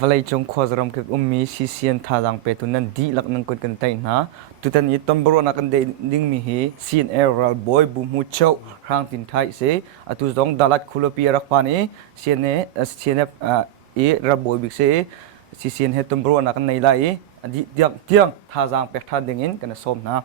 Valai chong khwazram ke ummi CCN thajang pe tunan di lak nang kon kan tai na tutan I tombro na kan de ding mi hi CNA Ralbawi bu mu chau Hrang tin thai se atu zong dalat khulopi rak pani CNA e Ralbawi bik se CCN he tombro na kan nei lai adi tiang thajang pe tha dingin kan som na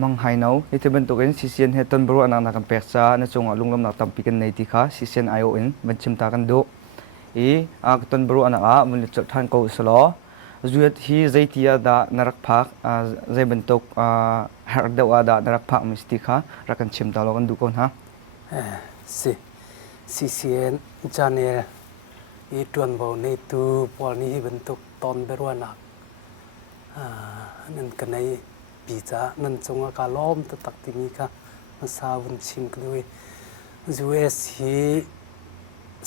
mang hai nau ite ben token CCN he ton bro anak nak peksa na chunga lunglom nak tampi kan nei ti kha CCN IO in banchim ta kan do e ak ton bro anak a mun chot than ko slo zuet hi zaitia da narak phak zai bentok har dewa da narak phak misti kha rakan chim ta lo kan du kon ha CCN jane e tuan bo nei tu pol ni hi bentok ton beruanak nan kanai pizza nan chunga ka lom ta tak ti mi kha masawun chim kdui US hi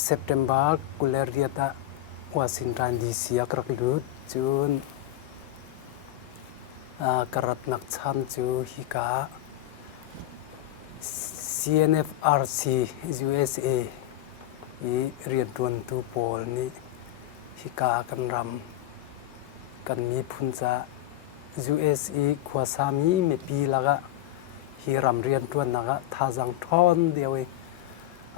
September kuleriata Washington DC akrak lut chun karat nak cham chu hi ka CNFRC USA i rian tuan tu pol ni hi ka kan ram kan mi phuncha USE khwasami me pi laga hi ram rian tuan naga thajang thon dewe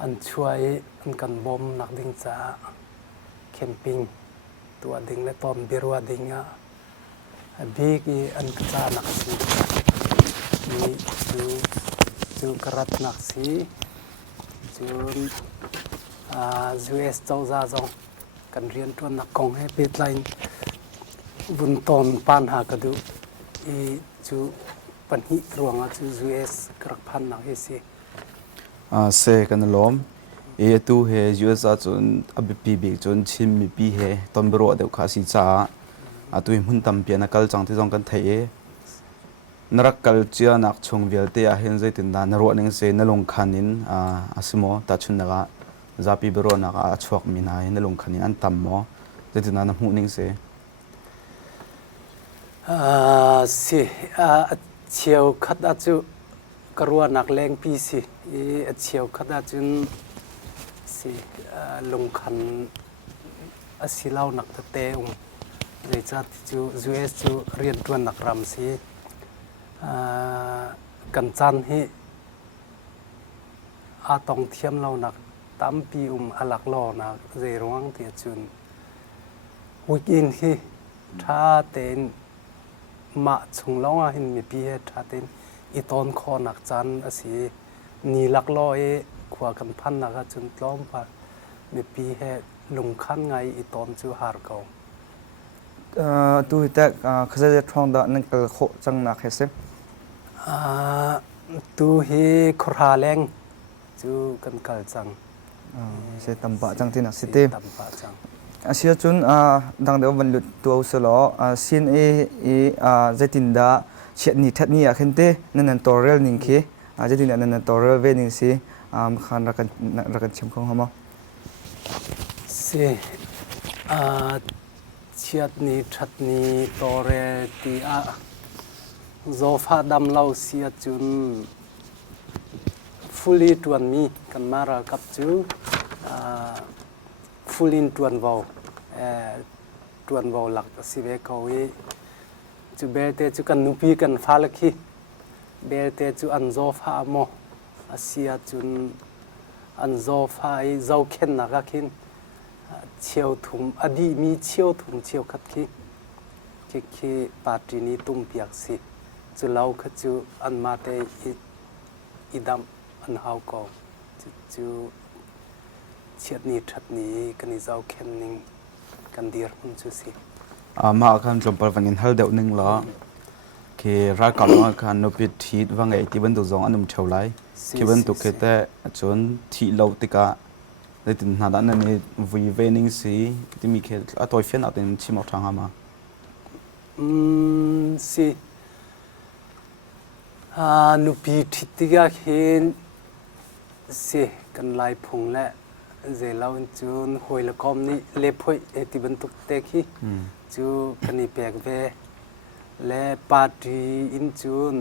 an chuai an kan bom nak ding cha camping tua ding le tom birwa dinga big I an cha nak si ni chu karat nak si chu US chau za zong kan rian tuan nak kong he pitline bun ton pan ha kadu I chu panhi ruanga chu US krak phan na he se se kan lom e tu he US a chun abp big chun chim mi pi he tombro de kha si cha atu mun tam pian kal chang te jong kan thai e narak kal chia nak chung vel te a hen zai tin da na ro ning se na long khanin asimo ta chun naga zapi bero na a chok mi na na long khanin an tam mo zai tin na hu ning se chiều khát đã chú karua nak leng pi si chiều khát đã chun si lung khan asilau nak te rồi cha chú US chú rian tuan nak ram si kan chan hi a tong thiam lau nak tam pi alak lo nak zai rong ti chun weekend hi tha ten ma chung longa hin mi pi he thatin I ton kho nak chan asi ni lak lo e khwa kan phan na ga chun tlom pa mi pi he lung khan ngai I ton chu har ko tu ta khaza thong da nang kal kho chang na khese tu hi khra leng chu kan kal chang se tampa chang tin asite tampa chang asia chun dang de van lut tu solo CNA e zatinda chni thatni a khente nan torel ning khi zatin nan torel ve ning si khan rakan chim khong hama se chiatni thatni tore ti a zofa dam lau sia chun fully tuan mi kan mara kap chu full in tuan vào lạc si ve ko e chu belte chu kan nupi kan falaki belte chu an zo pha mo เสียจุนอันโซฟายโซเข็นนักขินเชียวถุงอดีมีเชียวถุงเชียวขัดขี้คือปาร์ตี้นี้ตุ้มเปียกสิจุเล่าขจูอันมาเตอีดำอันเฮาก็จูเชียดนี้ทัดนี้กันนี้โซเข็นนิงกันเดียร์มันจูสิมาคันจมปลวันยันฮัลเดวนึงล้อคือรักกับว่าคันนบิดทีว่าไงที่บรรทุกจงอันนุ่มเท่าไรคือบรรทุกแค่แต่จนที่เราติกาได้ถึงนาด้านนี้วีเวนิงสีที่มีแค่ตัวเฟนเอาเป็นชิมออกทางมาสินุบิดที่ก็เห็นสิกันลายพงและเจเราจูนหอยละคอมนี่เล็บหอยที่บรรทุกเตะขี้จูกันนี่แปลกเวและปาร์ตี้อินจูน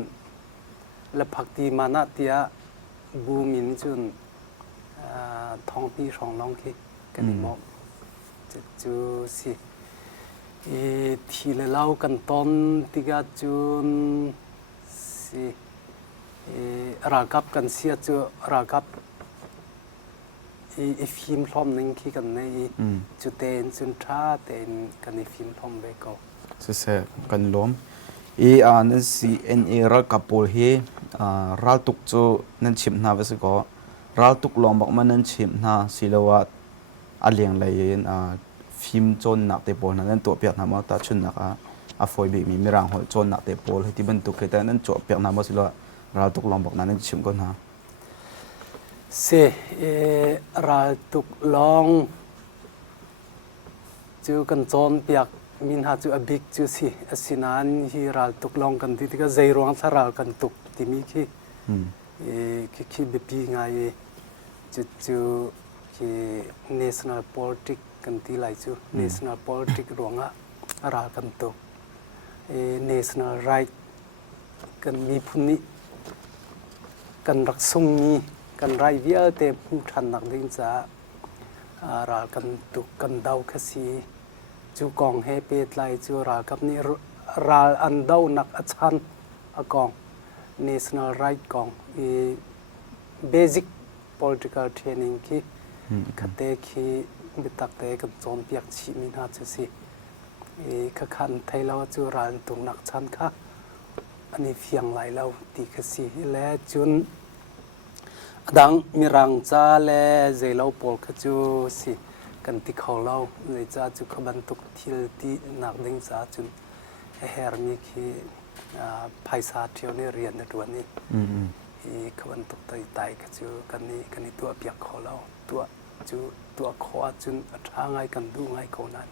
และพักที่มานาเตียบูมินจูนท้องพี่สองน้องขี้กันนี่มองจูสิที่เล่ากันตอนที่ก็จูนสิรากับกันเสียจูรากับฟิล์มพร้อมนึงขี้กันในจุดเต็นจุดท่าเต็นกันในฟิล์มพร้อมไปก็เสียกันล้มนั่น CNA รักกับโพลเฮรัลตุกโจนั่นชิมนาเวสก็รัลตุกลองบอกมันนั่นชิมนาสิลวัดอเลียงเลยฟิล์มโจนหนักเตโพลนั่นตัวเปียกน้ำมันตาชุนนักฟอยบีมีรังหัวโจนหนักเตโพลที่บรรทุกแต่นั่นตัวเปียกน้ำมันสิลวัดรัลตุกลองบอกนั่นชิมก็นะเสรัลตุกลองจูกันโจนเปียกมินหาจูอบิกจูสิสินานฮีรัลตุกลองกันที่ก็ใจรวงสรัลกันตุกที่มีขี้เบปีไงจูที่ national politics กันที่ไหลจู national politics รวงรัลกันตุกnational right กันมีพุนิกันรักสงมีกันไรเวียเต็มหูทันนักดิ้งจ้ารัลกันตุกกันดาวขสีจูกองเฮเปตไลจูรากับนี่รัลอันดาวนักอัชันกอง national right กองbasic political training คีขัดเตะคีบิตักเตะกันโจนเปียกชีมินาจูสิขันไทยเราจูรัลตุกนักชันค่ะอันนี้เฟียงไหลเราตีขสีและจุนดังมีรังจ้าและเจเราปอลขจูสิกันที่เขาเล่าเลยจ้าจุขบันตุกทิลที่นักดิ้งจ้าจุนเฮร์มีคีภายศาสตร์เที่ยวนี่เรียนในตัวนี้ขบันตุกไต่ขจูกันนี่ตัวเปียกเขาเล่าตัวขอจุนทางไงกันดูไงเขานั้น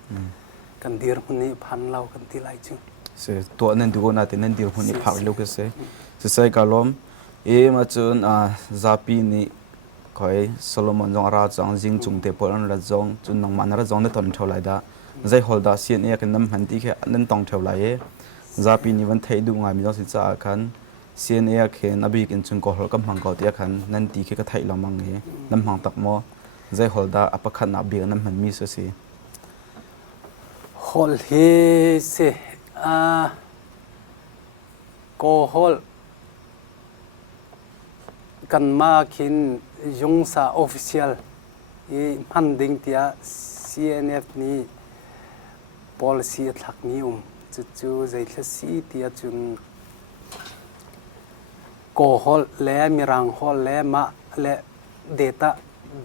กันเดียร์คนนี้พันเรากันที่ไรจุนเสียตัวนั้นดูน่าจะนั่นเดียร์คนนี้พักลูกเสียใส่กาลมมาจนซาปีนี่คอยโซโลมอนจงราจงจิงจุงเตปอลันราจงจนน้องมันราจงได้ตอนเท่าไรด้าใจฮอลดาเซียนกันน้ำหันที่แค่นั่นต้องเท่าไรซาปีนี่วันไทยดูงานมีน้องสิจ้ากันเซียนแค่นับอีกันจนก็ฮอลกับมังกรที่กันนั่นที่แค่ก็ไทยเรามังน้ำมังตักมอใจฮอลดาอัปขันนับเบียน้ำหันมีสิฮอลเฮเซก็ฮอลกันมาคินยงซาออฟฟิเชียลมันดึงเตีย CNF นี้ policy หลักนิยมจู่ใจแค่สีเตียจุนก็ฮอลและมีรังฮอลและมาและ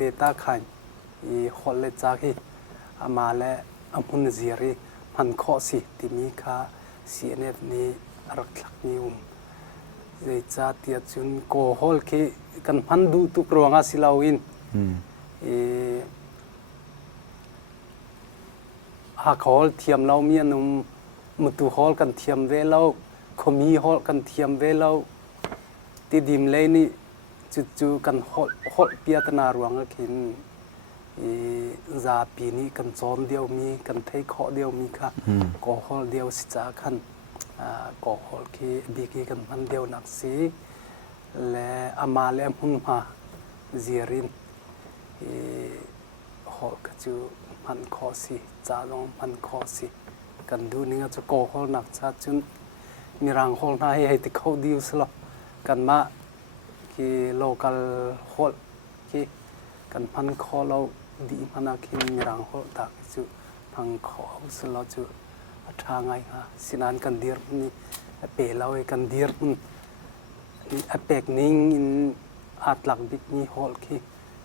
data ขันฮอลและจากที่มาและมุนซีรีมันข้อสิที่มีค่า CNF นี้รักหลักนิยมใจจ้าเตียจุนโกฮอลคีกันพันดูตุกรวงอาศิลาวินหากฮอลเทียมเรามีนุ่มมุตุฮอลกันเทียมเวลาคมีฮอลกันเทียมเวลาที่ดิมเลยนี่จู่ๆกันฮอลเปียตนารวงกินซาปีนี้กันจอนเดียวมีกันเทคเดียวมีค่ะโกฮอลเดียวสิจ้าคันก็ฮอลคีบีกีกันมันเดียวนักสีและอามาเลมุนมาเจียรินฮอลก็จูมันคอสีจ้าลงมันคอสีกันดูนี่ก็จะก็ฮอลนักชาจุนมีรังฮอลน่าให้ติเขาดิวสลับกันมาค ki local hall ki kan pan kho lo di mana kin mirang hol tak chu phang kho su lo chu atha ngai ha sinan kan dir ni pe lo kan dir ni apek ning in atlak bit ni hol ki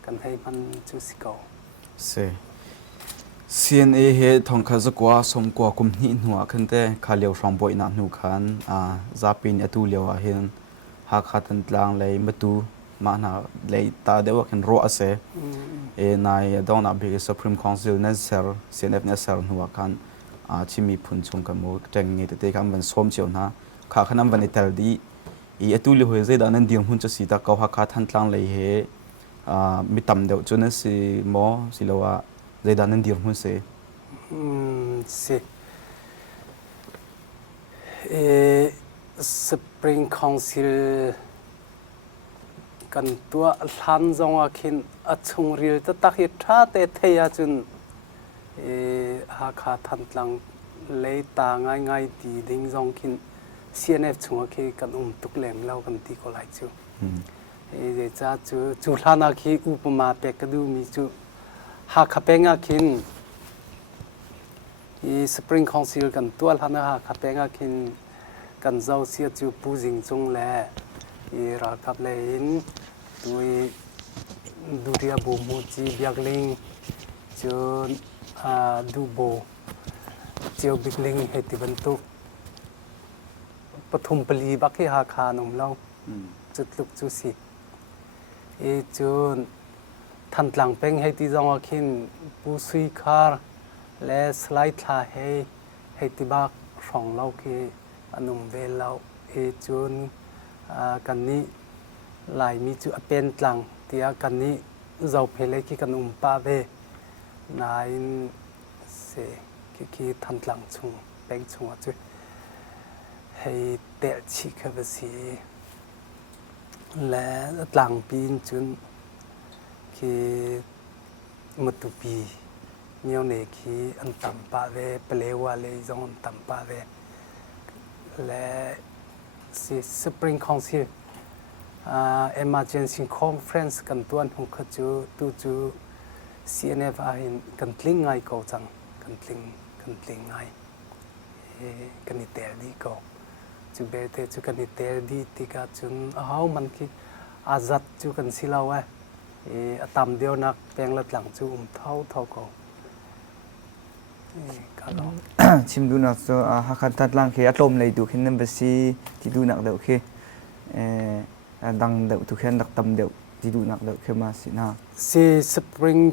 kan hai man chu sikau se CNA he thong kha zakwa som kwa kum ni nuwa khante khaliau ramboi na nu khan zapin atu lewa hen ha khatan tlang lei matu ma na lei ta dewa kan ro ase e nai dona big supreme council na ser CNF na ser nuwa khan chimi phun chung ka mo teng ni te kam ban som cheu na kha khanam ban itel di I atu le hoi zeda nan diam hun cha si ta ka ha kha than tlang lei he mi tam deuh chu na si mo si lawa zeda nan diam hun se se spring council kan tua hlan zonga khin achung ril ta tak hi tha te theya chun ha kha than tlang lei ta ngai ngai ti ding zong khin CNF chunga khi kan tuk lem lau kan ti ko lai chu je cha chu hlana khi upama pe ka du mi chu ha khapenga khin spring council kan tua hlana ha khapenga khin kan zau sia chu pu jing chung le ra kap le in tui duria bu mu chi biakling chu du bo chiu bikling he ti ban tu pathum pali bakhi ha kha nom lo chutluk chu si chun than tlang peng he ti zong khin pu sui khar le slide tha he ti bak rong lo ki anum ve lo chun kan ni lai mi chu apen tlang tia kan ni zau phele ki kanum pa ve nain se ki than tlang chung peng chung chu hay tệ chỉ cái vật gì là làng pin chun khi một tụ pi nhiều này khi ăn tầm ba về plewa lấy giống ăn tầm ba về là spring council emergency conference kan tuan hong khachu tu chu CNF in kan tling ngai ko chang kan tling ngai kan ni tel di ko chu berte chu kan tel di tika chun how man ki azat chu kan silawa atam deu nak peng lat lang chu thau ko ka lo chim du nak so ha khan tat lang khi atlom lei du khin number si ti du nak deuh khi dang deuh tu khen dak tam deuh ti du nak deuh khi ma si na si spring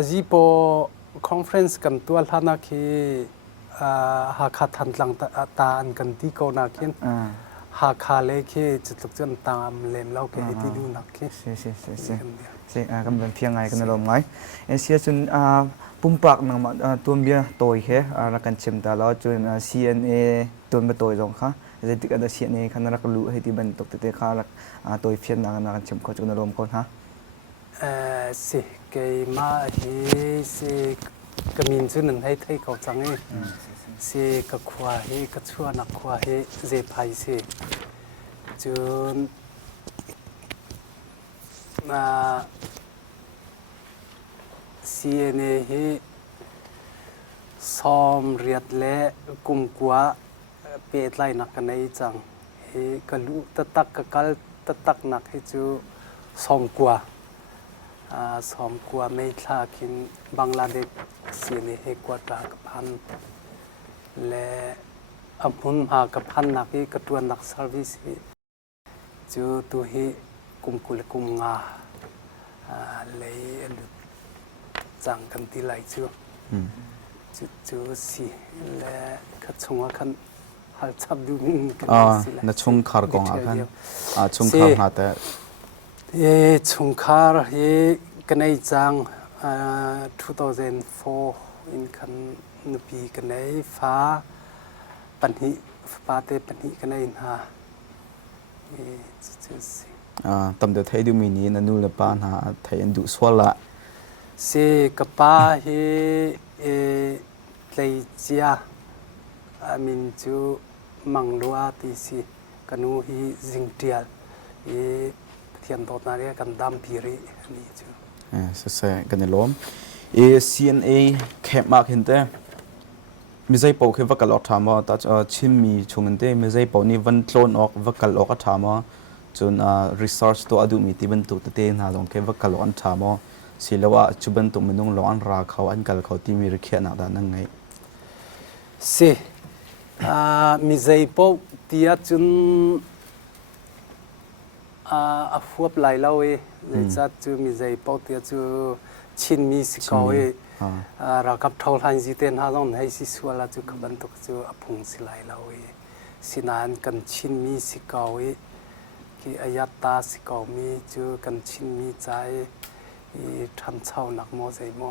azipo conference kan tual hana khi ha kha than tlang ta an kan ti ko na khin ha kha le khi chutluk chan tam lem lau ke ti du nak khi se kan ban phiang ngai kan lom ngai sia chun pumpak nang ma tuam bia toy he ra kan chem ta lo chun CNA tuam ba toy jong kha je tik ada CNA khan rak lu he ti ban tok te kha rak toy phian na kan chem ko chun lom kon ha se ke ma hi se kamin chu nan hai thai ko chang e se ka khwa he ka chua na khwa he je phai se chun CNA hi som riat le kum kwa pe tlai nak kanai chang he kalu tatak ka kal tatak nak he chu som kwaไม่ทราบคินบังลาเดชเสียในเฮกวาตากับพันและอัมพุนหากับพันนักที่กระตัวนักสร์วิสจูตัวฮีกุมกุลกุมงาเลยจังกันที่ไหลจูสิและขัดชงว่าคันหัดชับดูกันสิละนัชงคาร์กองอาคันชงคาร์หาแต่ชงคาร์กันในจัง2004อินคันนปีกันในฟ้าปัญหิฟ้าเตปัญหิกันในฮะตำเดือดไทยดูมีนี้นันนูเลปานหาไทยอันดุสวละเสกป้าเฮเลยเจียมินจูมังลัวตีสิกันูฮีจิงเดียล เทียนโตนาเรียกันดำพีรีนี่จูเสกันในล้มCNA แคบมากเห็นแต่ไม่ใช่ปอกแค่วักกะลอกถามว่าแต่ชิมมีชงเงินเต้ไม่ใช่ปอกนี่วันโคลนออกวักกะลอกถามว่าจนresearch ตัวอดูมีที่บรรทุกเต้น่าลองแค่วักกะลอกถามว่าสิแล้วว่าจุบันตุมันต้องร้อนราเขาอันกัลเขาที่มีเขียนหนักด้านนั่งไงสิมีใจปอกเตียจนฟวบไหลเล่าเลยจัดจูมีใจปอกเตียจูชินมีสิกเอาเรากับทอลหันจีเตนฮาลอนให้สิสัวละจูขบันตุกจูอพุงสิไหลเล่าสินานกันชินมีสิกเอาที่อายัตตาสิกเอามีจูกันชินมีใจทำเช่าหนักโมใจโม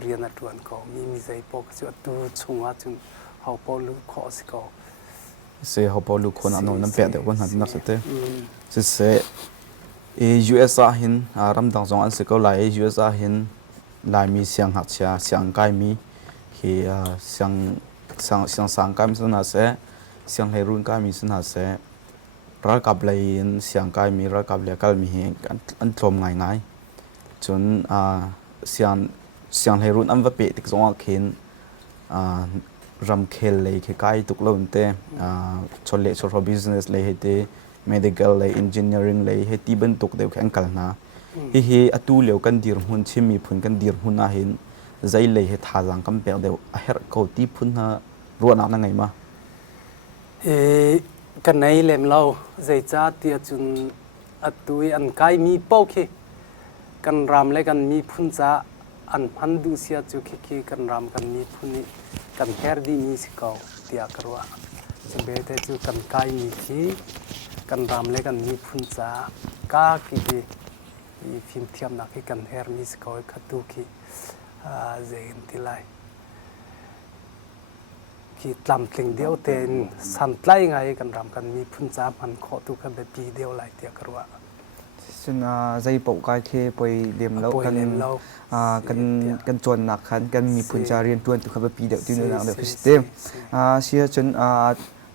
เรียนอัดวนก็มีใจปกจูตูชงอาจุนเขาปอลูกขอสิกเอาเสียเขาปอลูกคนอันนั้นเปียเดี๋ยววันหันนักสุดเต้เสียUS หินรำดังสองอันสิกเอาไหล US หินลายมีเสียงหักเสียเสียงไก่มีที่เสียงสังไก่มีสนาเสียเสียงไหรุ่นไก่มีสนาเสียรักกับเลยเสียงไก่มีรักกับเลยก็มีอันทมง่ายจนเสียงไหรุ่นอันว่าเปิดติดสองเข็นรำเคลเลยแค่ใกล้ตุกเล่นเต้ชนเล่ชนบิสเนสเลยให้เต้ medical เลย engineering เลยให้ตีบรรทุกเดียวแข่งกันนะเฮ้อตูเลี้ยวกันดีร์หุ่นชิมีพุ่นกันดีร์หุ่นน่าเห็นใจเลยให้ท่าจังกันเปียเดียวเฮร์เขาตีพุ่นน่ะรัวนักนั่งไงมากันไหนเล่มเราใจจ้าเตียจุนตูอันไกมีเป้าเคกันรำเลยกันมีพุ่นจ้าอันพันดูเสียจุเคกันรำกันมีพุ่นนี่กันเฮร์ดีมีสิเกาเตียกรัวจะเบเตจุกันไกมีคีกันรำเลยกันมีพุ่นจ้ากาคีฟิล์มเทียมนักกันเฮร์มีสกอยขัดดูคีเจนที่ไรคีตำเพลงเดียวเต็นสันไล่ไงกันรำกันมีพุ่นจ้ามันขอตุกันแบบปีเดียวไหลเตียกรัวซึ่งใจปกายเคไปเลี้ยมแล้วกันจวนหนักขันกันมีพุ่นจาเรียนตัวตุกันแบบปีเดียวที่นู่นนั่งเดียวฟิสเต็มเสียจน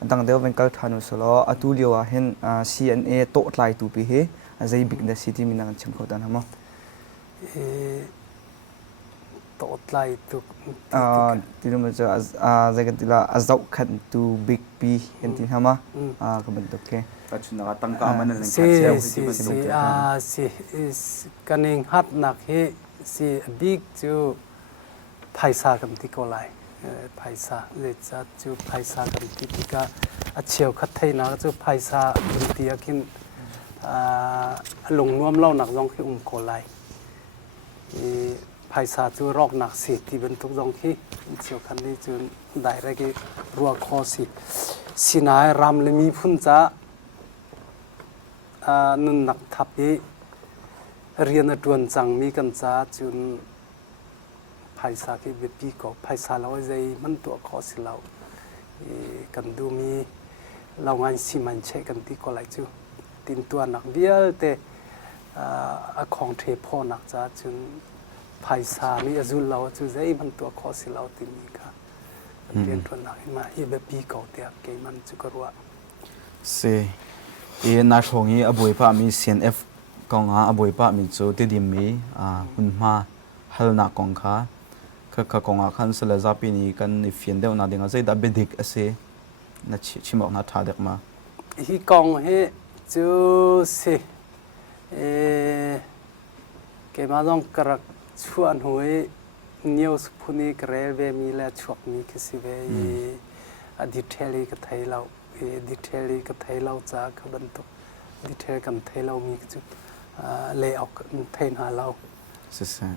ดังเดียวเป็นการทานุสโลอตุเลียวเห็นCNA โตไลตูปีเฮใจบิ๊กเดซิตี้มีนักชิมเขาตานหรอโตไลตุที่นู่นมันจะใจกันที่ละเจ้าขันตูบิ๊กปีเห็นที่หรอมั้งก็เป็นตัวเคก็ชุนนักตั้งการมันนั่นเองกันเองฮัดนักเฮบิ๊กจูไพศาลกันที่โกไลไพศาลเลยจะจูไพศาลกันที่ก็เชียวขัดไทยนะจูไพศาลกันที่กินลงน้วมเล่าหนักร้องที่โกไลไพศาลจูรอกหนักสิที่เป็นทุกร้องที่เชียวคันนี้จูได้ไรกี่รัวคอสินายรำเลยมีพุ่นจ้านุ่นหนักทับยี่เรียนดวนจังมีกันจ้าจุนไพศาลที่เบปีก็ไพศาลเราใจมันตัวคอสิเรากันดูมีเรางานสิมันเช็กันที่ก็ไหลจูตินตัวหนักเบี้ยแต่ของเทพอหนักจ้าจุนไพศาลมีอาจุเราจูใจมันตัวคอสิเราติมีค่ะเรียนตัวหนักมาเบปีก็เตียเกมันจุกรัวเสียนาชงนี้อบุยป้ามี CNF กองอบุยป้ามีจูที่ดิมมีหุ่นมาฮัลนักกองขาก็กองขันสลับปีนี้กันเฟียนเดียวนาเดียงใจดับเบิลดิกเสียนัดชิมออกนัดท่าเด็กมาฮีกองเฮจูสิเกมาต้องกระชวนหวยนิวส์พูนี่กระเวมีและชวกมีคิสิเวดีเทลก็ไทยเราดีเทลก็ไทยเราจากขบันตุดีเทลกันไทยเรามีจุดเลออกไทยหาเราใช่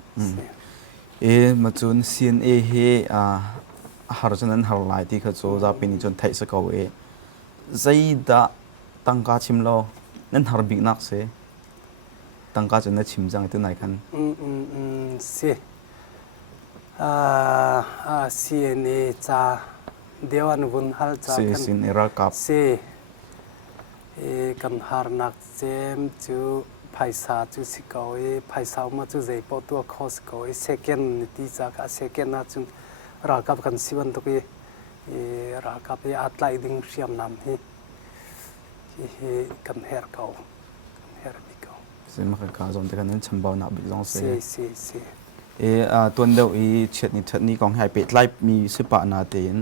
มาจน CNA เฮหาจนนั้นหาหลายที่เขาโจจะเป็นจนไทยสกาวใจดะตั้งการชิมเรานั่นหาบิ๊กนักเสตั้งการจนนั้นชิมจังที่ไหนกันCNA จ้าเดี๋ยวอันวุ่นฮัลจ้ากันCNA รักกับกันหานักเจมจูไพศาลจูสิกเอาไพศาลมาจูใจปอตัวคอสิกเอาsecond ที่จากsecondน่ะจุรักกับกันสิวันตุกีรักกับอัตไลดิ้งเสียมน้ำฮีกันเฮร์เก่าเฮร์บิเก่า se ma ka zon te kan cham bau na bi zong se se tuan deuh i chet ni that ni kong hai pe tlai mi sipa na te in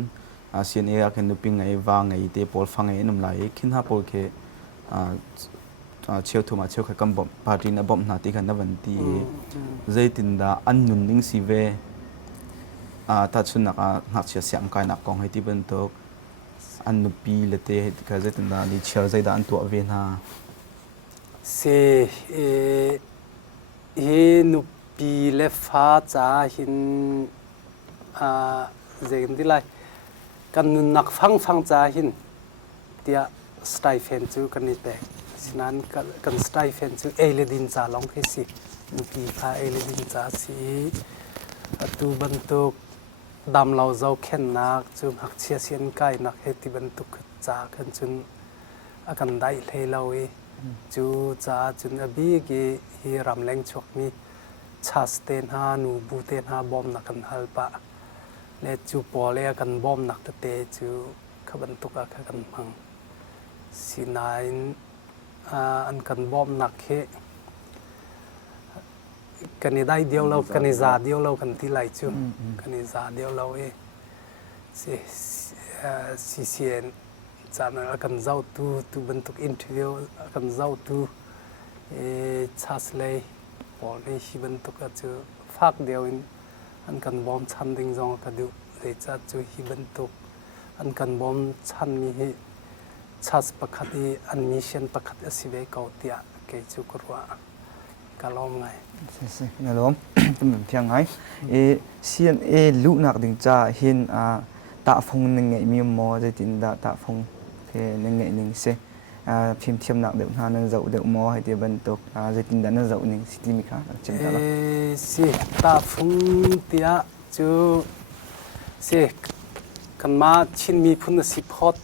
CNA a kan ping ngai wa ngai te pol phang ngai num lai khin ha pol ke cheu thuma cheu kha kam bom party na bom na ti kan na van ti zai tin da an nun ning si ve ta chun na ngak chia siam kai na kong hai ti ban tok an nu pi le te ka zai tin da ni chel zai da an tu ve na se nu pi le fa cha hin zen di lai kan nun nak phang cha hin tia stipend chu kan ni pe sinan kan stipend chu ele din cha long ke si nu pi kha ele din cha si atu ban tok dam lau zau khen nak chu hak chia sian kai nak he ti ban tuk cha kan chun akan dai le lawi chu cha chun abi ge hi ram leng chok mi chas ten ha nu bu ten ha bom nak kan hal pa le chu pole kan bom nak te chu khaban tuka kha kan phang sinain an kan bom nak he kan dai dio lo kan za dio lo kan ti lai chu kan za dio lo se CCN chana kan zau tu bentuk interview kan zau tu chas lei pol ni hi bentuk chu phak dio in an kan bom chan ding jong ka du le cha chu hi bentuk an kan bom chan mi hi chas pakhati an mission pakhat asive ko tia ke chu kurwa kalom ngai se ngalom tum thiang hai CNA lu nak ding cha hin ta phong ning ngai mi mo je tin da ta phong ke ning ngai ning se phim thiam nak de na nang zau de mo hai te ban tok je tin da na zau ning city mi kha chem ta la si ta phong tia chu se kan ma chin mi phun si phot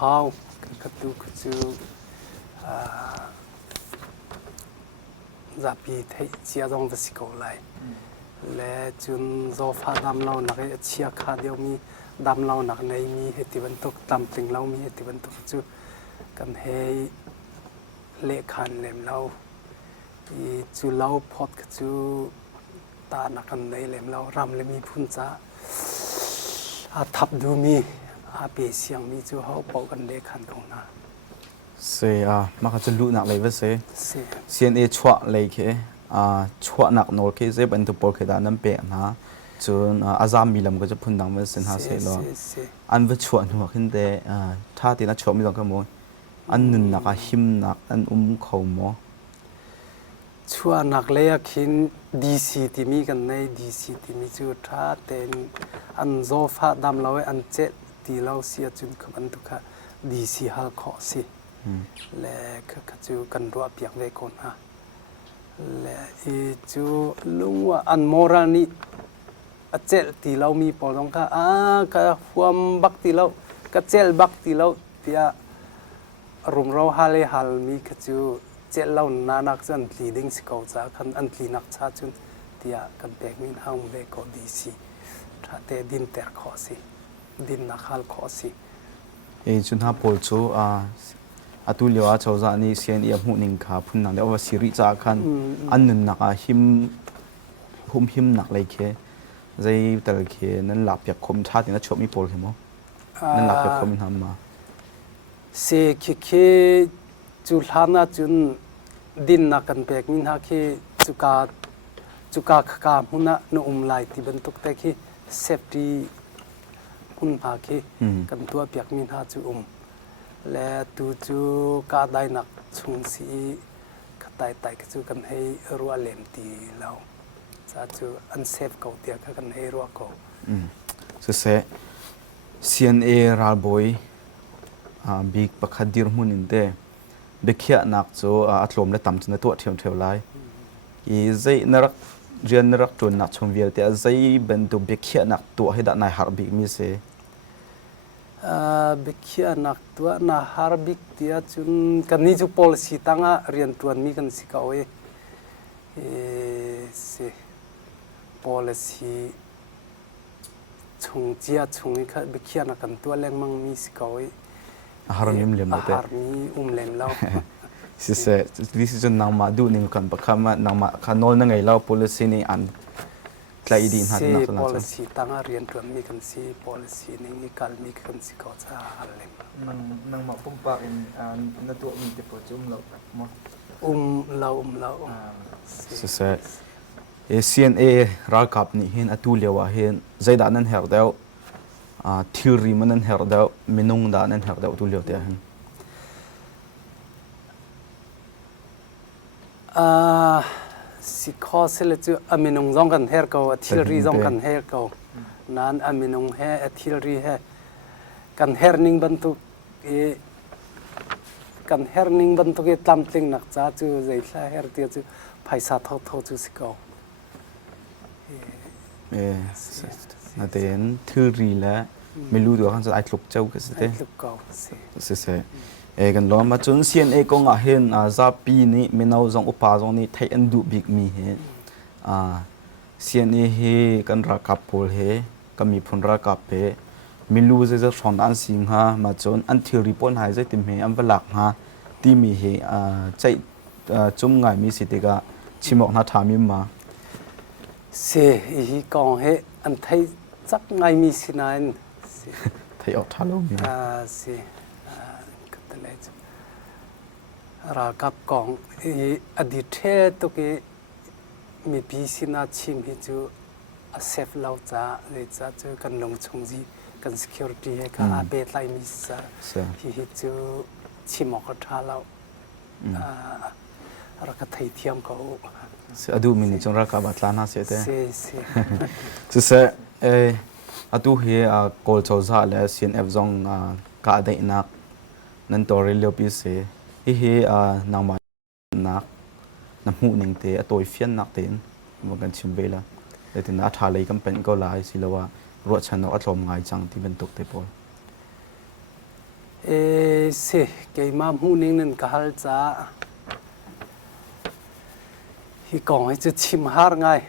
hau ka tu chu zapi thei chia jong va siko lai le chun zo pha dam lau nak e chia kha deu mi dam lau nak nei mi heti ban tok tam ting lau mi heti ban tok chu kan hei le khan lem lau i chu lau phot ka chu ta nak kan nei lem lau ram le mi phun cha thap du mi pe siang mi chu hau pau kan le khan ko na se ma ka lu nak lai ve se CNA chwa lai ke chwa nak nor ke je ban tu por ke da nam pe na chun azam mi lam ko je phun dang ve sen ha se lo an ve chwa nu khin de tha ti na chwa mi dong ka mo an nun nak a him nak an khau mo chua nak le khin DC ti mi kan nei DC ti mi chu tha ten an zo pha dam lawe an che ti lau sia chun khaban tu kha DC hal kho si le kha chu kan ro piak ve kon ha le i chu lungwa an mora ni a chel ti lau mi pol dong kha ka huam bak ti lau ka chel bak ti lau tia rum ro hale hal mi kha chu chel lau nanak chan leading sikau cha khan an tli nak cha chun tia kan pek min hang ve ko DC tha te din ter kho si din na khal kho si chun ha pol chu atu lewa chawza ni CNA mu ning kha phun nang de wa siri cha khan an nun nak a him nak lai khe zai tar khe nan la pyak khom tha ti na chop mi pol khe mo nan la pyak khom in ham ma se khe chu hlana chun din na kan pek min ha khi chuka khaka huna no lai ti ban tuk te khi safety hun pha khi kan tua pyak min ha chu le tu chu ka dai nak chung si khatai tai chu kan hei ruwa lem ti lau cha chu unsafe ko tia ka kan hei ruwa ko se CNA Ralbawi big pakhadir munin te bekhia nak chu atlom le tam chuna to thiam lai I zai narak rian narak tun nak chung vial te zai ben tu bekhia nak to heda nai har big mi se bekhia nak to na har big tia chun kan ni chu policy tanga rian tuan mi kan sikawe se policy chung chia chung kha bekhia nak kan to leng mang mi sikawe harmim lem te harmi lem lau สิเสดิสิจนนางมาดูนี่กันประคำว่านางมาขานนนั่งไงเล่า policy นี่อันใครดีหัดนักสนาม policy ตั้งเรียนตัวมีกันสิ policy นี่การมีกันสิก็จะอะไร nang mapumpa in nato mi te po chum lo mo เรา สิเสCNA รักกับนี่เห็นอตุเลียวเห็นใจด่านั้นเหรอเดียวทิวรีมันนั้นเหรอเดียวมินุงด่านั้นเหรอเดียวอตุเลียวเดียวสิข้อเสร็จจู่อามินงจงกันเฮร์เกาทิลรีจงกันเฮร์เกานั้นอามินงเฮทิลรีเฮกันเฮร์นิงบรรทุกกันเฮร์นิงบรรทุกตามติงนักจ้าจู่ใจแค่เฮร์เดียวจู่ไผ่ซาท้อจู่สิเกาน่าจะเห็นทิวรีแล้วไม่รู้ตัวเขาจะไอ้หลบเจ้าก็สิเต้สิกันล้อมาจน CNA ก็งาเห็นจะปีนี้ไม่น่าจงอุปาจงนี้ไทยอันดูบิ๊กมีเห็นCNA เฮกันรักกับโพลเฮก็มีผลรักกับเฮไม่รู้จะสอนอันสิ่งฮะมาจนอันที่รีพอร์ตหายใจติมเฮอันเวลักฮะที่มีเฮใจจุ่มง่ายมีสิทธิ์ก็ชิมออกนาทามิมาเสียอีกองเฮอันไทยจักง่ายมีสินันไทยออกทาลุมีเสียรากับกองอดีตเทตุกมีปีสินาชิมฮิจูเซฟเราจะเลยจะจูกันลงชงจีกัน security ให้กับอาเบตไลมิสฮิจูชิมออกทาเราเราก็ไทยเทียมเขาอดูมินิจงรักกับบัตรลานาเสียเต้เสอดูเฮโกลโจซาและ CNF จงกาได้นักนั่นตัวเรียลพิเศษเฮนางมานักน้ำหูหนึ่งเตะตัวเฟียนนักเต็นมันกันชิมเบล่าแต่ถึงน้าทาเลยกันเป็นก็หลายสิแล้วว่ารถฉันเอาอารมณ์ง่ายจังที่เป็นตกเตะบอลเสเกี่ยมาหูหนึ่งนั่นก็ฮัลจ้าที่กองให้จะชิมหาง่าย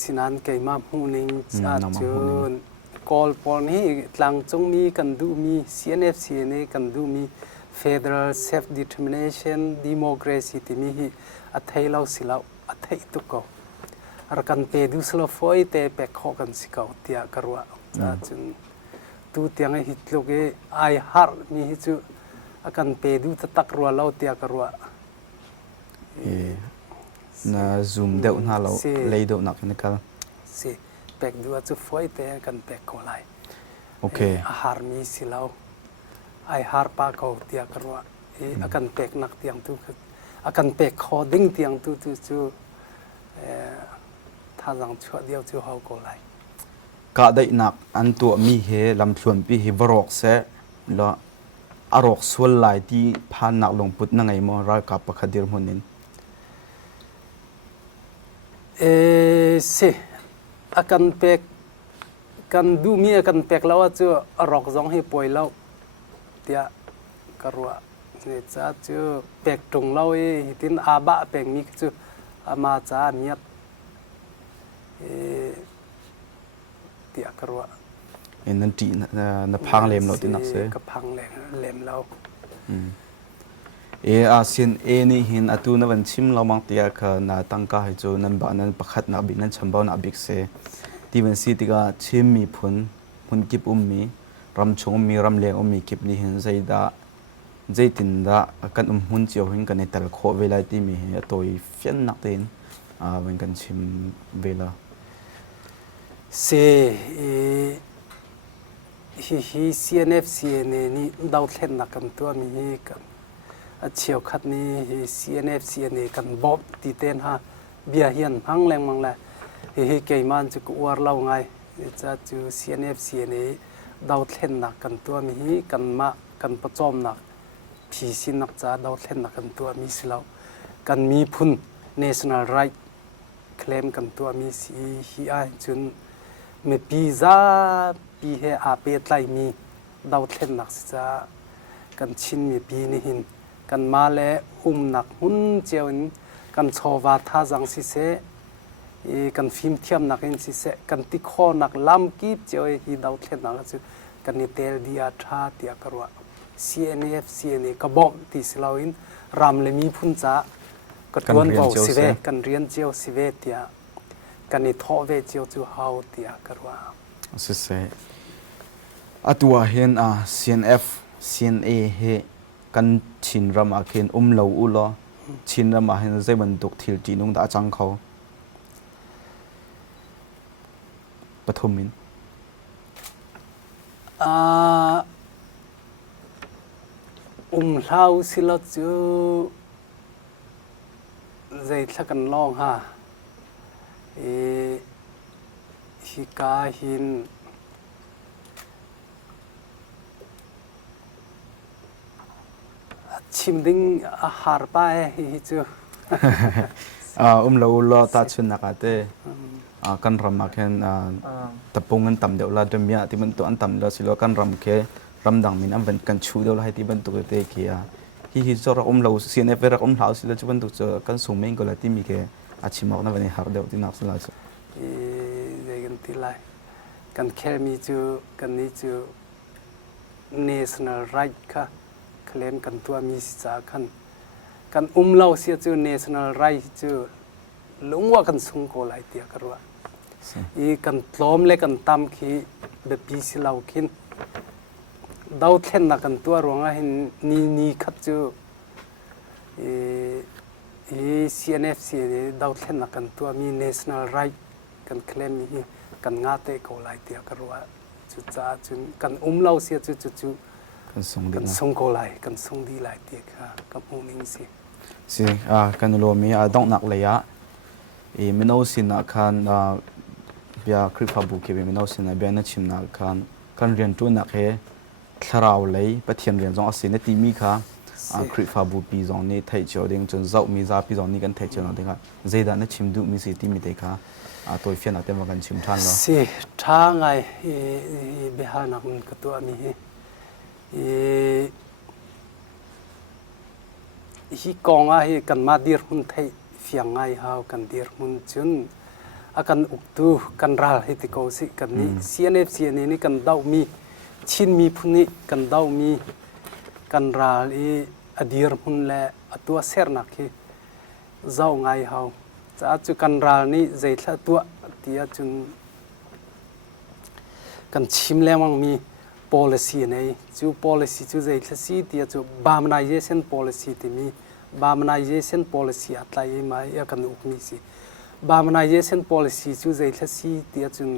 สินันเกี่ยมาหูหนึ่งจ้าจนกอลปอนให้หลังจงมีกันดูมี CNF CNA กันดูมีFederal Self-Determination Democracy ที่มีอัฐิเราสิเราอัฐิตุกเขารักันเปดูสลฟอยเตเปกข้อกันสิเขาเตียกรัวจนตูเตียงให้ฮิตลูกไอฮาร์มีฮิจูอากันเปดูตะตักรัวเราเตียกรัวน่า zoom เดี๋ยวน่าเราเลยเดี๋ยวนักนี่กันสิเปกดูจูฟอยเตกันเปกเขาไลโอเคอาหารมีสิเราไอฮาร์ปาเขาเตียกรัวอากันเปกนักเตียงตุกอากันเปกคอดิ้งเตียงตุจูถ้าจังชั่วเดียวจูเขาก็ไลกาได้นักอันตัวมีเฮลำชวนปีเฮบรอกเสแล้วอารมณ์ส่วนหลายที่ผ่านนักลงพุทธนั่งไงมอรักกับประคดีรมุนินสิอากันเปกกันดูมีอากันเปกแล้วจูอารมณ์จงให้ป่วยแล้วเตียกรัวเนี่ยจ้าจูเปกตรงเราหิตินอาบะเปกมีจูอามาจ้ามีเตียกรัวนั่นจีน่ะพังเล่มเราที่นักเสกับพังเล่มเราอาเซียนนี่เห็นอตุนวันชิมเราบางทีก็น่าตั้งกาให้โจนั่นบ้านนั้นประคัดนักบิกนั่นชมบ้านักบิกเสที่วันสิที่ก็ชิมมีผลกิบมีรำชงมีรำเลี้ยงมีกิบนี่เห็นใจตินดากันหุ่นเจียวเห็นกันในแต่ละโคเวลาที่มีตัวเฟียนนักเต้นวันกันชิมเวลาเซฮีCNF CNA นี่ดาวเล่นนักกันตัวมีกันเชียวขัดนี่ CNF CNA กันบ๊อบตีเต้นฮะเบียเฮียนพังแรงมังแหละเกี่ยมันจะกวาดเราไงจะจู CNF CNA ดาวเล่นนักกันตัวมีกันมากันประจอมนักผีสินักจ้าดาวเล่นนักกันตัวมีสิเรากันมีพุ่น National Right เคลมกันตัวมีสีฮีไอจนเมื่อปีจ้าปีเฮอาเปตไลมีดาวเล่นนักจ้ากันชินมีปีนี้หินกันมาและนักหุ่นเจียวน์กันโชวาท่าจังสิเสกันฟิล์มเทียมนักเห็นสิเสกันติคอนักลำกีบเจียวฮีดาวเล่นนักจ้ากันนี่เตลดีอาท่าเตียกรัวCNF CNA กระบอกที่สลาวิน รำเลยมีพุ่นจะก็ตวนเบาสิเวกันเรียนเจียวสิเวเตียกันนี่ท่อเวเจียวจูเฮาเตียกระว่าสิเสอตัวเห็นCNF CNA เฮกันชินรำอาเคนเหลาอุลอชินรำอาเห็นใจมันตกทิลจีนุ่งตาจังเขาปฐมินเล่าสิละจูใจทักกันลองฮะฮิกาหินชิมดิ้งอาหารไปฮิจูเหลาอุลอตาชุนนักเตกันรำมาเคนตะปงกันต่ำเดียวลาดมียที่มันตัวอันต่ำแล้วสิลกันรำเครำดังมินอันเป็นกันชูเดียวให้ที่มันตัวเตะเกียฮิจอระเราเสียนเฟรักเราสิลจุบันตัวจะกันส่งเมงก็เลยที่มีแค่อาชิมอกนั่นเป็นหาเดียวที่นักสลายใจกันที่ไรกันแค่มีจูกันนี้จู national right ค่ะเคลมกันตัวมีสิจากันกันเราเสียจู national right จูลุงว่ากันส่งโกไลเตียกันว่ากันล้อมเล็กกันตามขี้แบบปีสิเราคินดาวเทนนักกันตัวรวงเห็นนี่ขัดจูCNF CNA ดาวเทนนักกันตัวมี national right กันเคลมมีกันงาเตะโกไลเตียกันว่าจุดจ้าจุนกันเราเสียจุกันส่งโกไลกันส่งดีไลเตียค่ะกับพวกนี้สิกันรวมมีต้องหนักเลยอะไม่น่าสินะคันเบียคริปบุกเก็บไม่น่าสินะเบียนัชิมนะคันเรียนตัวนักเฮทราวเลยปะเทียนเรียนจงอาศัยในทีมีค่ะคริปบุกปีจงนี่ไทยเจ้าเด้งจนเจ้ามีซาปีจงนี่กันไทยเจ้านั่นเองค่ะเจดานัชิมดูมีสิทีมีเด็กค่ะตัวเฟียนอาเต็มกันชิมทันแล้วสิทางไงเบียร์นักมันก็ตัวมีฮิกองกันมาดีรุ่นไทยเฟียงไงฮาวกันดีรุ่นจุนกันอุกตูกันรัลฮิติโกสิกันนี้ CNF CNA นี่กันดาวมีชินมีพุนี่กันดาวมีกันรัลอดีรมุนและตัวเสรนักเจ้าไงฮาวจะจุกันรัลนี่ใจละตัวที่จุนกันชิมแล้วมังมี policy นี่จู policy จูใจละสิที่จู Barmanization policy ที่มี Barmanization policy อะไรมากันอุกมีสิBarmanization policy จูใจละสิที่จุน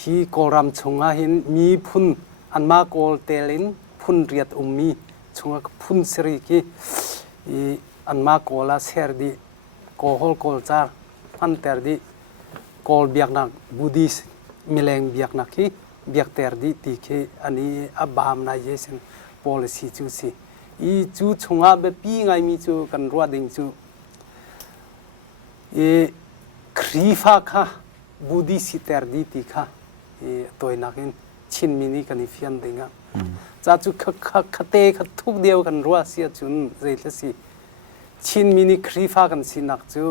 ฮีกอรัมชงอาหินมีพุนอันมากอลเตลินพุนเรียดมีชงอาพุนสริกีอันมากอลาเซอร์ดีกอฮอลกอลจาร์พันเตอร์ดีกอลเบียกนักบูดิสมิเลงเบียกนักฮีเบียกเตอร์ดีตีเคอันนี้Barmanization policy จูสิจูชงอาแบบปีไงมีจูกันรัวดิ่งจูครีฟ้าค่ะบูดิสิเตอร์ดีตีค่ะตัวนักเองชินมินิกันอีฟิอันดิ่งอ่ะจะจูขัดเตะขัดทุกเดียวกันรัวเสียจุนใจละสิชินมินิครีฟ้ากันสินักจู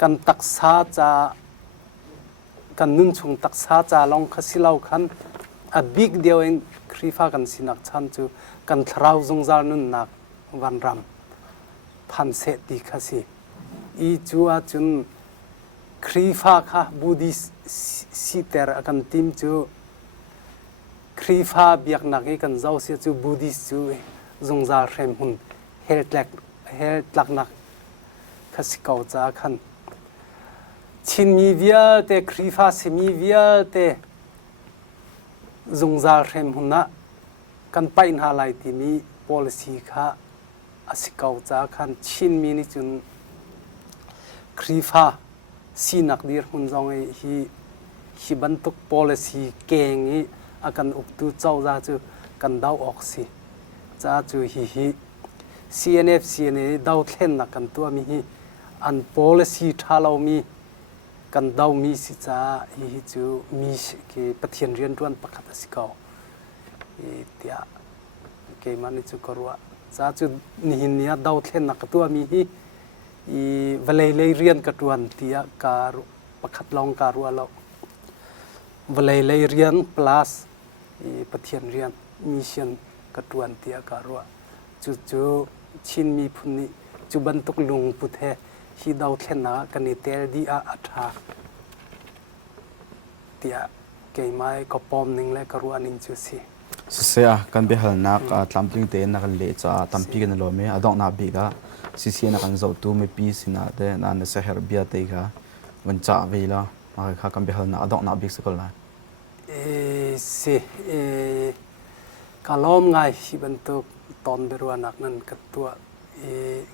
กันตักษาจากันนุ่นชงตักษาจาลองขสิเลาขันบิ๊กเดียวเองครีฟ้ากันสินักชันจูกันทราวจงจานุ่นนักวันรำพันเสตีขสิจูอาจุนครีฟ้าค่ะบูดิสิเตอร์กันทีมจูครีฟ้าเบียกนักกันเจ้าเสียจูบูดิสจูจงจาเรมหุนเฮลลักนักขสิเกาจาขันชินมีเวียเตครีฟ้าสิมีเวียเตจงจาเรมหุนนะกันไปหาไลที่มี policy ค่ะสิเกาจาขันชินมีนี่จุนครีฟ้าสีนักดีร์หุ่นจงฮีบรรทุก policy เก่งกันอุปตุเจ้าจ้าจูกันดาวออกสิจ้าจูฮี CNF CNA ดาวเทนนักกันตัวมีอัน policy ท่าเรามีกันดาวมีสิจ้าฮีจูมีกี่ปฏิญเรียนด้วนประกาศสิเกาเดียเกี่ยมันจูกรัวจ้าจูนี่เนี่ยดาวเทนนักตัวมีเวลาเรียนกระตวนที่การประคัดลองการว่าเราเวลาเรียน plus ปฏิญเรียนมิชชั่นกระตวนที่การว่าจู่ chin mi phun ni chu ban tuk lung pu the hi dau thlen na kan ni tel di a atha tia ke mai ko pom ning le karu anin chu si se a kan be hal nak tlampling te na kan le cha tampi kan lo me adong na bi ga CCN kan zo tu me pi sina de na na se her bia te ga wan cha ve la ma kha kan be hal na adong na bi sekol la si kalom ngai hi ban tuk ton Biaruahnak nan katua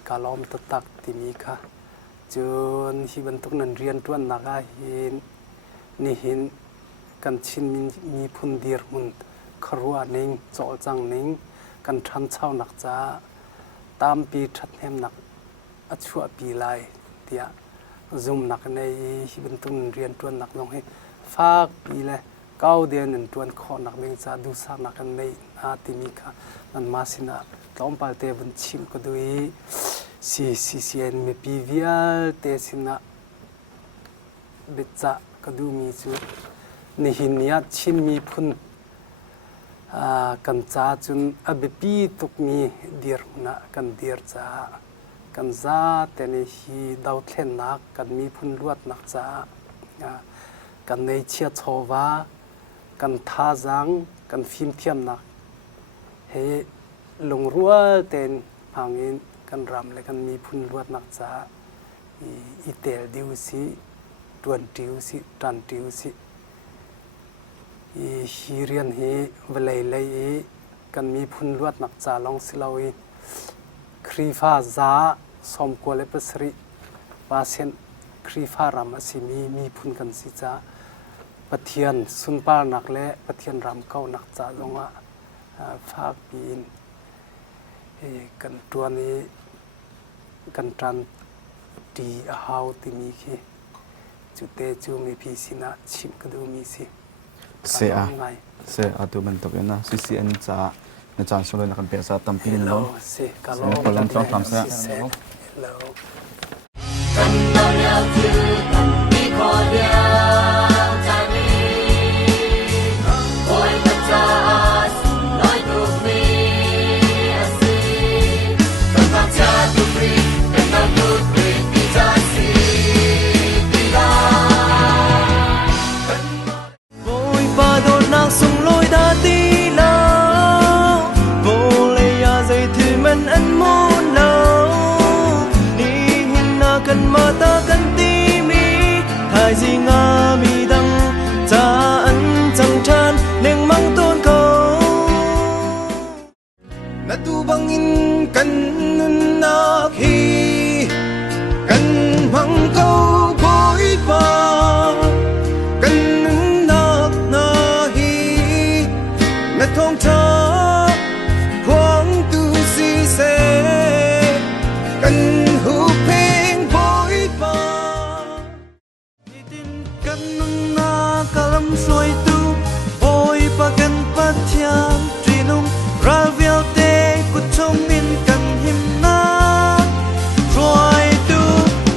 kalom tatak ti mi kha chun hi ban tuk nan rian tuan na ga hin ni hin kan chin mi phun dir mun kharua ning chol chang ning kan than chau nak cha tam pi that hem nak achua pi lai tia zoom nak nei hi ban tuk nan rian tuan nak long he phak pi le cao điên nên tuân khó nặc mình ra du sa nặc anh này tìm cả nên masina tóm bao tê vẫn chim có đôi CCN me PVL tê sina biết ra có đôi mi chú ni hình nhát chim mi phun cần cha chun abepi tuk mi dir na cần dir cha cần za tê này hi đau thlen nak cần mi phun luat nak cha cần này chia chova kan tha giang kan phim thiam nak he lung rua ten hangin kan ram le kan mi phun luat nak cha i tel diu si tuan tiu si tan tiu si i hirian hi velai lei kan mi phun luat nak cha long silawi khrifa za som ko le pasri pasen khrifa ram asimi mi phun kan si cha pathian sunpa nak le pathian ram kau nak cha zonga phak pin kan tuani kan tran ti a hau ti mi khi chute chu mi phi sina chim ka du mi si se a tu man tok na CCN cha na chan solo na kan pe sa tampi lo se ka lo ko lam chong tham sa lo kan lo ya tu kan mi ko ya sung lối đã tí lâu vô lệ ya dây thì mình ăn muốn lâu đi hin na cần mà ta cần tí mi thay gì ngã mi đăng cha ăn chẳng chan nên mang tôn cầu na tu bang in cần na khi cần mang câu bội vàng thông thơ quang tu si se cần hữu phèn bội vàng tin cần na kalam soi tu bội pa cần pa thiam truy lung ra viau te cút trong min cần him na rồi tu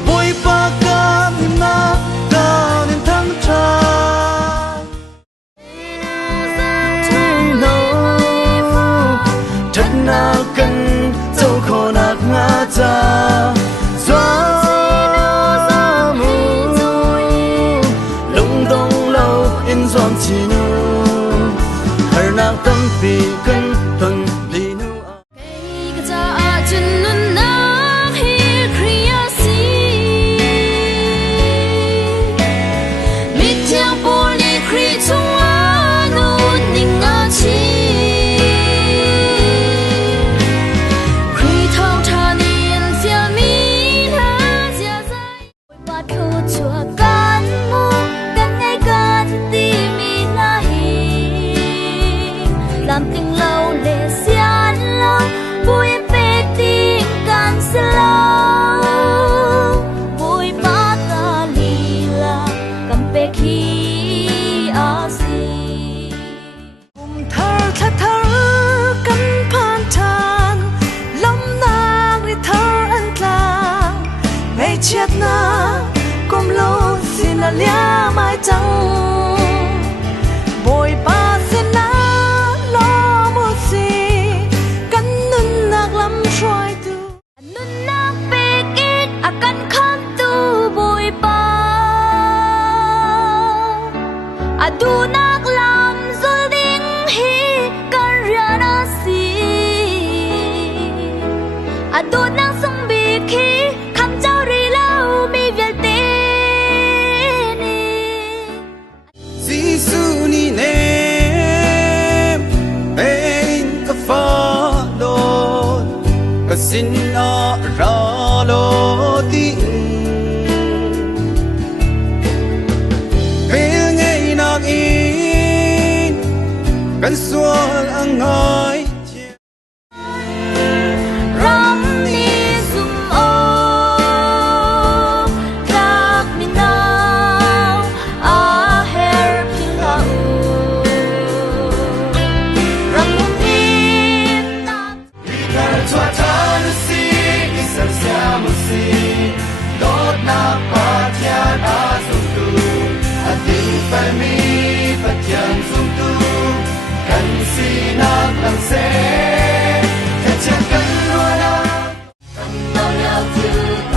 bội pa cần him na ta nên thăng trà na cần dẫu khó nát ngã cha gió mù lung tung lâu in doan chi nu har na tâm pi cần thuần đi nu cái cha chân nun na hi kriya si mit theo boli kri chung anu ning a chi làm tình lâu lệ xian lâu vui bê tình càng lâu vui ba ta lì la cầm bê khi a si thơ thơ thơ cầm phan than lắm nàng đi thơ ăn tlang ngày chết na cùng lâu xin là lia mai trắng bồi ba xin na lo một gì cắn nưng nạc lắm xoay từ 了，只。